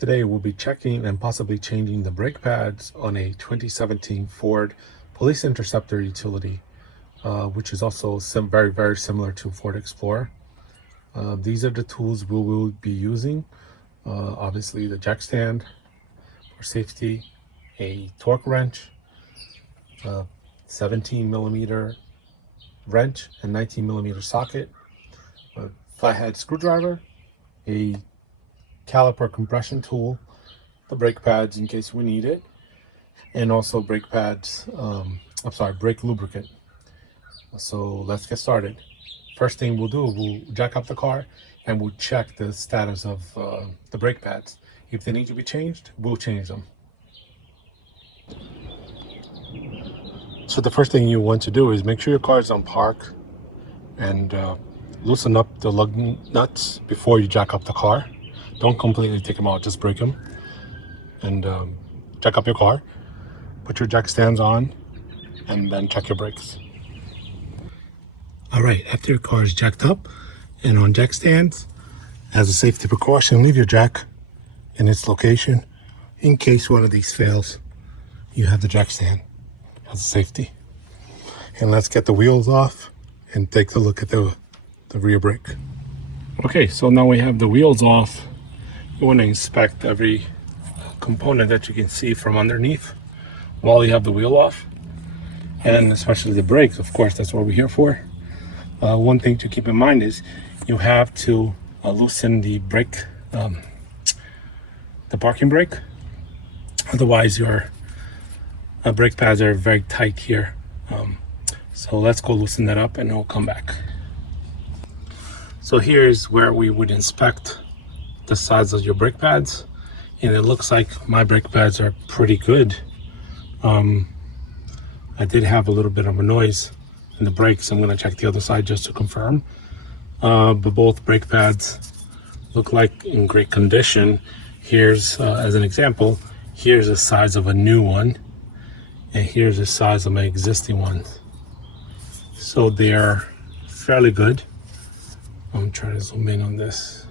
Today we'll be checking and possibly changing the brake pads on a 2017 Ford Police Interceptor Utility, which is also very similar to Ford Explorer. These are the tools we will be using. Obviously the jack stand for safety, a torque wrench, 17mm wrench and 19mm socket, a flathead screwdriver, a caliper compression tool, the brake pads in case we need it, and also brake pads, brake lubricant. So let's get started. First thing we'll do, we'll jack up the car and we'll check the status of the brake pads. If they need to be changed, we'll change them. So the first thing you want to do is make sure your car is on park and loosen up the lug nuts before you jack up the car. Don't completely take them out, just break them and jack up your car. Put your jack stands on and then check your brakes. All right, after your car is jacked up and on jack stands, as a safety precaution, leave your jack in its location. In case one of these fails, you have the jack stand as a safety. And let's get the wheels off and take a look at the rear brake. Okay, so now we have the wheels off. You want to inspect every component that you can see from underneath while you have the wheel off, and especially the brakes. Of course, that's what we're here for. One thing to keep in mind is you have to loosen the brake, the parking brake. Otherwise, your brake pads are very tight here. So let's go loosen that up and we'll come back. So here's where we would inspect the size of your brake pads, and it looks like my brake pads are pretty good. I did have a little bit of a noise in the brakes. I'm going to check the other side just to confirm, but both brake pads look like in great condition. Here's as an example, here's the size of a new one and here's the size of my existing one, so they're fairly good. I'm trying to zoom in on this.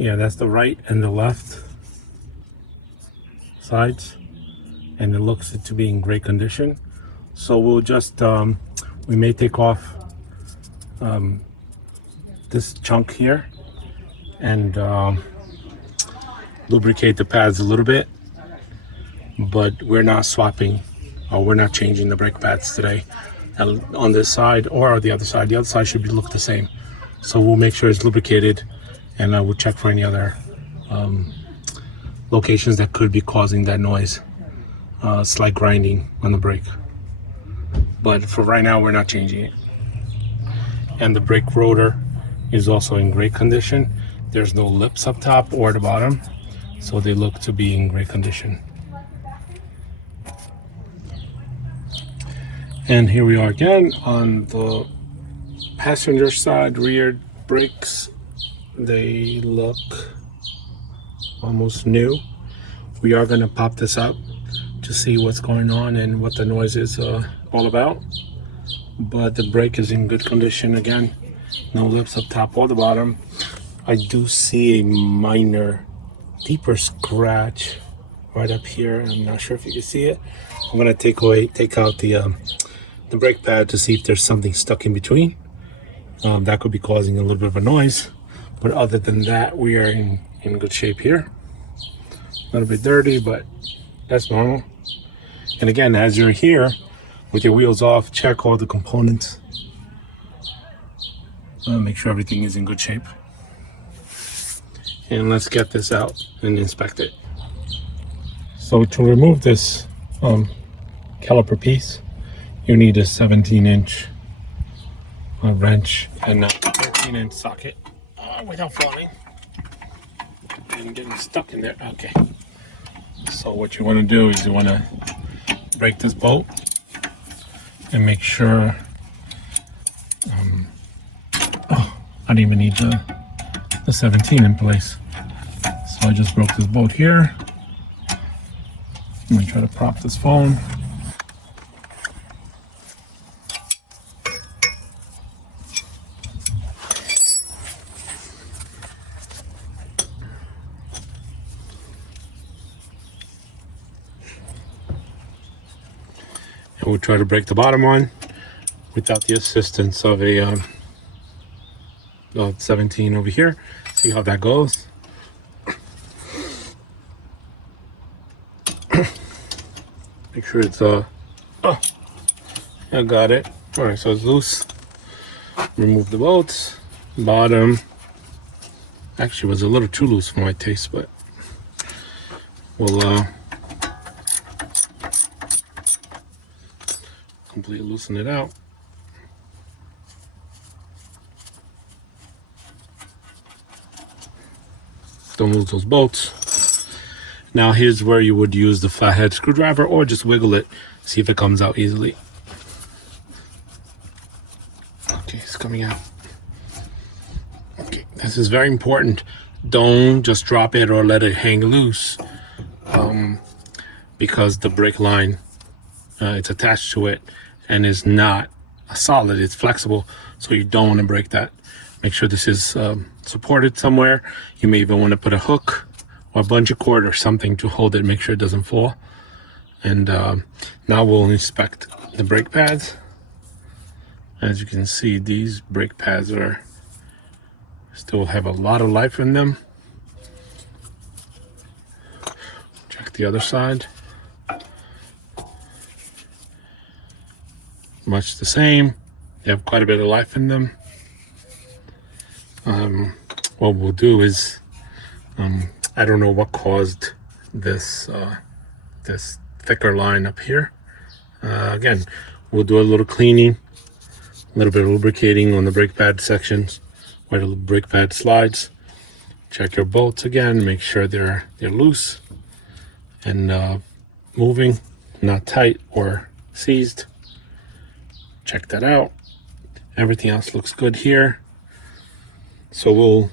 Yeah, that's the right and the left sides, and it looks to be in great condition. So we'll just we may take off this chunk here and lubricate the pads a little bit, but we're not swapping or we're not changing the brake pads today on this side or the other side. The other side should look the same, so we'll make sure it's lubricated, and I will check for any other locations that could be causing that noise, slight grinding on the brake. But for right now, we're not changing it. And the brake rotor is also in great condition. There's no lips up top or the bottom, so they look to be in great condition. And here we are again on the passenger side rear brakes. They look almost new. We are going to pop this up to see what's going on and what the noise is all about. But the brake is in good condition again. No lips up top or the bottom. I do see a minor, deeper scratch right up here. I'm not sure if you can see it. I'm going to take out the brake pad to see if there's something stuck in between. That could be causing a little bit of a noise. But other than that, we are in good shape here. A little bit dirty, but that's normal. And again, as you're here with your wheels off, check all the components. Make sure everything is in good shape. And let's get this out and inspect it. So to remove this caliper piece, you need a 17-inch wrench and a 13-inch socket. Without falling and getting stuck in there. Okay, so what you want to do is you want to break this bolt and make sure I didn't even need the 17 in place, so I just broke this bolt here. I'm going to try to prop this phone. we'll try to break the bottom one without the assistance of a 17 over here. See how that goes. Make sure it's oh, I got it. All right, so it's loose. Remove the bolts. Bottom actually was a little too loose for my taste, but we'll completely loosen it out. Don't lose those bolts. Now here's where you would use the flathead screwdriver or just wiggle it, see if it comes out easily. Okay, it's coming out. Okay, this is very important. Don't just drop it or let it hang loose, because the brake line, it's attached to it and is not solid, it's flexible, so you don't want to break that. Make sure this is supported somewhere. You may even want to put a hook or a bungee cord or something to hold it, make sure it doesn't fall. And now we'll inspect the brake pads. As you can see, these brake pads are still have a lot of life in them. Check the other side. Much the same. They have quite a bit of life in them. What we'll do is, I don't know what caused this this thicker line up here. Again, we'll do a little cleaning, a little bit of lubricating on the brake pad sections where the brake pad slides. Check your bolts again, make sure they're loose and moving, not tight or seized. Check that out. Everything else looks good here. So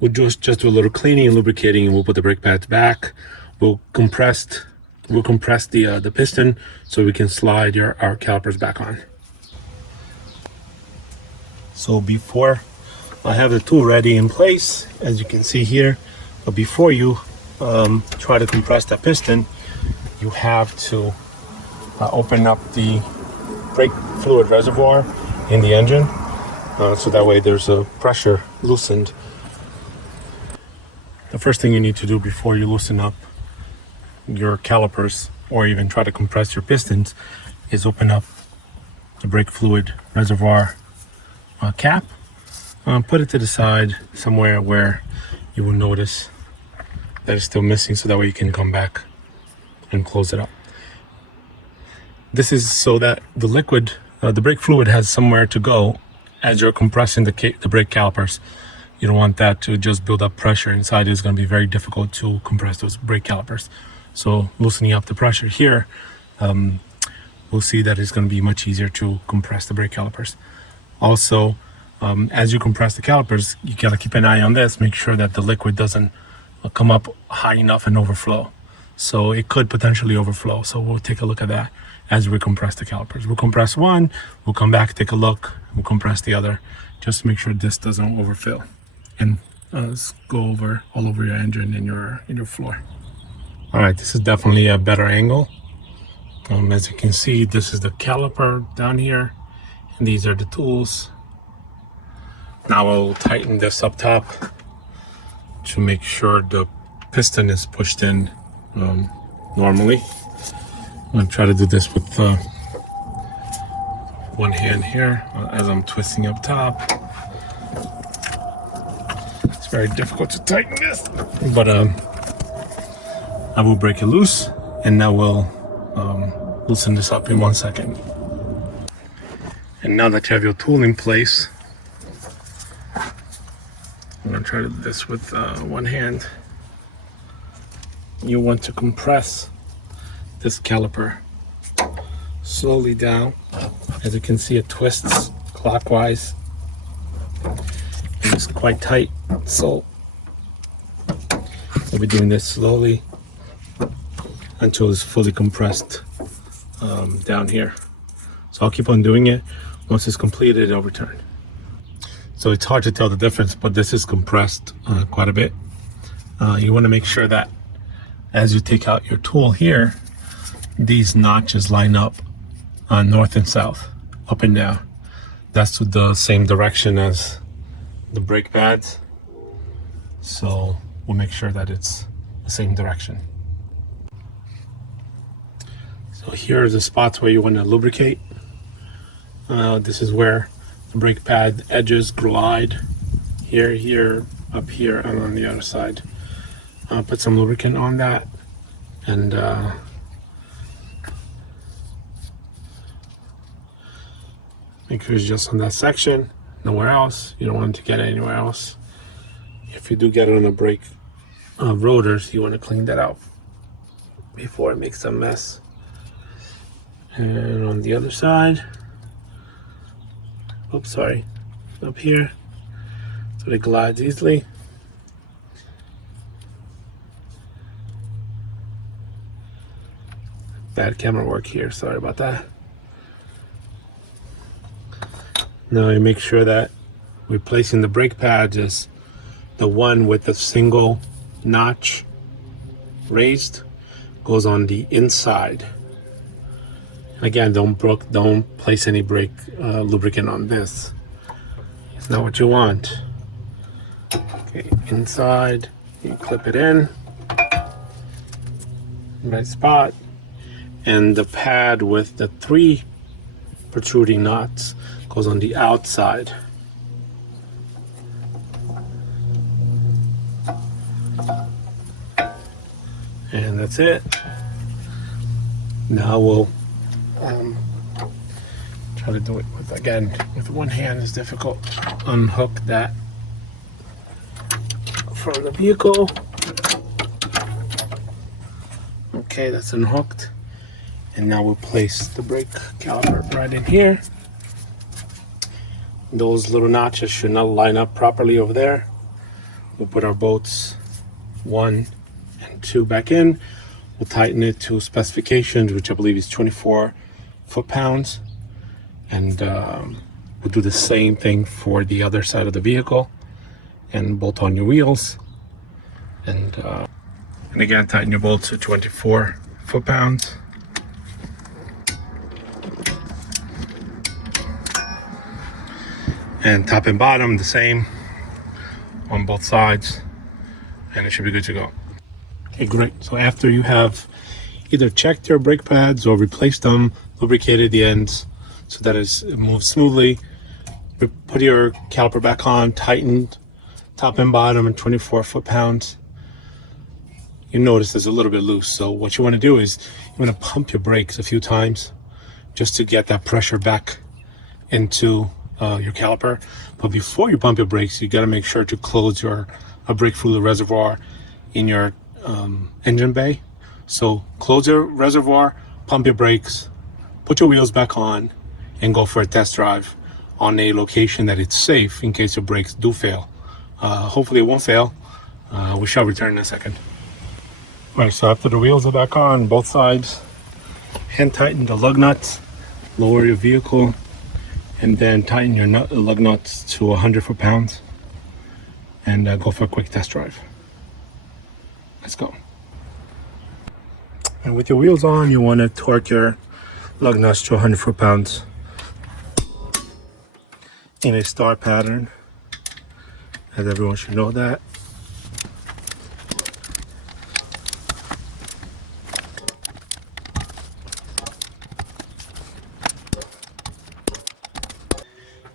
we'll just do a little cleaning and lubricating, and we'll put the brake pads back. We'll compress the piston so we can slide our calipers back on. So before I have the tool ready in place, as you can see here, but before you try to compress that piston, you have to open up the brake fluid reservoir in the engine. So that way there's a pressure loosened. The first thing you need to do before you loosen up your calipers or even try to compress your pistons is open up the brake fluid reservoir cap. Put it to the side somewhere where you will notice that it's still missing, so that way you can come back and close it up. This is so that the liquid, the brake fluid has somewhere to go as you're compressing the brake calipers. You don't want that to just build up pressure inside. It's going to be very difficult to compress those brake calipers. So loosening up the pressure here, we'll see that it's going to be much easier to compress the brake calipers. Also, as you compress the calipers, you got to keep an eye on this. Make sure that the liquid doesn't come up high enough and overflow. So it could potentially overflow. So we'll take a look at that as we compress the calipers. We'll compress one, we'll come back, take a look, we'll compress the other, just to make sure this doesn't overfill and go over all over your engine and your floor. All right, this is definitely a better angle. As you can see, this is the caliper down here, and these are the tools. Now I'll tighten this up top to make sure the piston is pushed in normally. I'm going to try to do this with one hand here as I'm twisting up top. It's very difficult to tighten this, but I will break it loose, and now we'll loosen this up in 1 second. And now that you have your tool in place, I'm going to try to do this with one hand. You want to compress this caliper slowly down. As you can see, it twists clockwise and it's quite tight, so we'll be doing this slowly until it's fully compressed down here. So I'll keep on doing it. Once it's completed, I'll return. So it's hard to tell the difference, but this is compressed quite a bit. You want to make sure that as you take out your tool here, these notches line up north and south, up and down. That's the same direction as the brake pads, so we'll make sure that it's the same direction. So here are the spots where you want to lubricate. This is where the brake pad edges glide. Here, up here, and on the other side. Put some lubricant on that, and make sure it's just on that section, nowhere else. You don't want it to get anywhere else. If you do get it on the brake rotors, you want to clean that out before it makes a mess. And on the other side, oops, sorry, up here, so it glides easily. Bad camera work here, sorry about that. Now you make sure that replacing the brake pads is the one with the single notch raised, goes on the inside. Again, don't place any brake lubricant on this. It's not what you want. Okay, inside, you clip it in, right spot, and the pad with the 3 protruding knots goes on the outside. And that's it. Now we'll try to do it with one hand is difficult. Unhook that from the vehicle. Okay, that's unhooked. And now we'll place the brake caliper right in here. Those little notches should not line up properly over there. We'll put our bolts 1 and 2 back in. We'll tighten it to specifications, which I believe is 24 foot-pounds. And we'll do the same thing for the other side of the vehicle. And bolt on your wheels. And again, tighten your bolts to 24 foot-pounds. And top and bottom the same on both sides, and it should be good to go. Okay, great. So after you have either checked your brake pads or replaced them, lubricated the ends so that it moves smoothly, put your caliper back on, tightened top and bottom and 24 foot-pounds. You notice it's a little bit loose, so what you want to do is you want to pump your brakes a few times just to get that pressure back into your caliper. But before you pump your brakes, you got to make sure to close your brake fluid reservoir in your engine bay. So close your reservoir, pump your brakes, put your wheels back on, and go for a test drive on a location that it's safe in case your brakes do fail. Hopefully it won't fail. We shall return in a second. Right, so after the wheels are back on both sides, hand tighten the lug nuts, lower your vehicle, and then tighten your lug nuts to 100 foot-pounds, and go for a quick test drive. Let's go. And with your wheels on, you want to torque your lug nuts to 100 foot-pounds in a star pattern, as everyone should know that.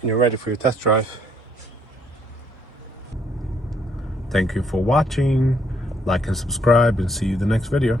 And you're ready for your test drive. Thank you for watching. Like and subscribe, and see you in the next video.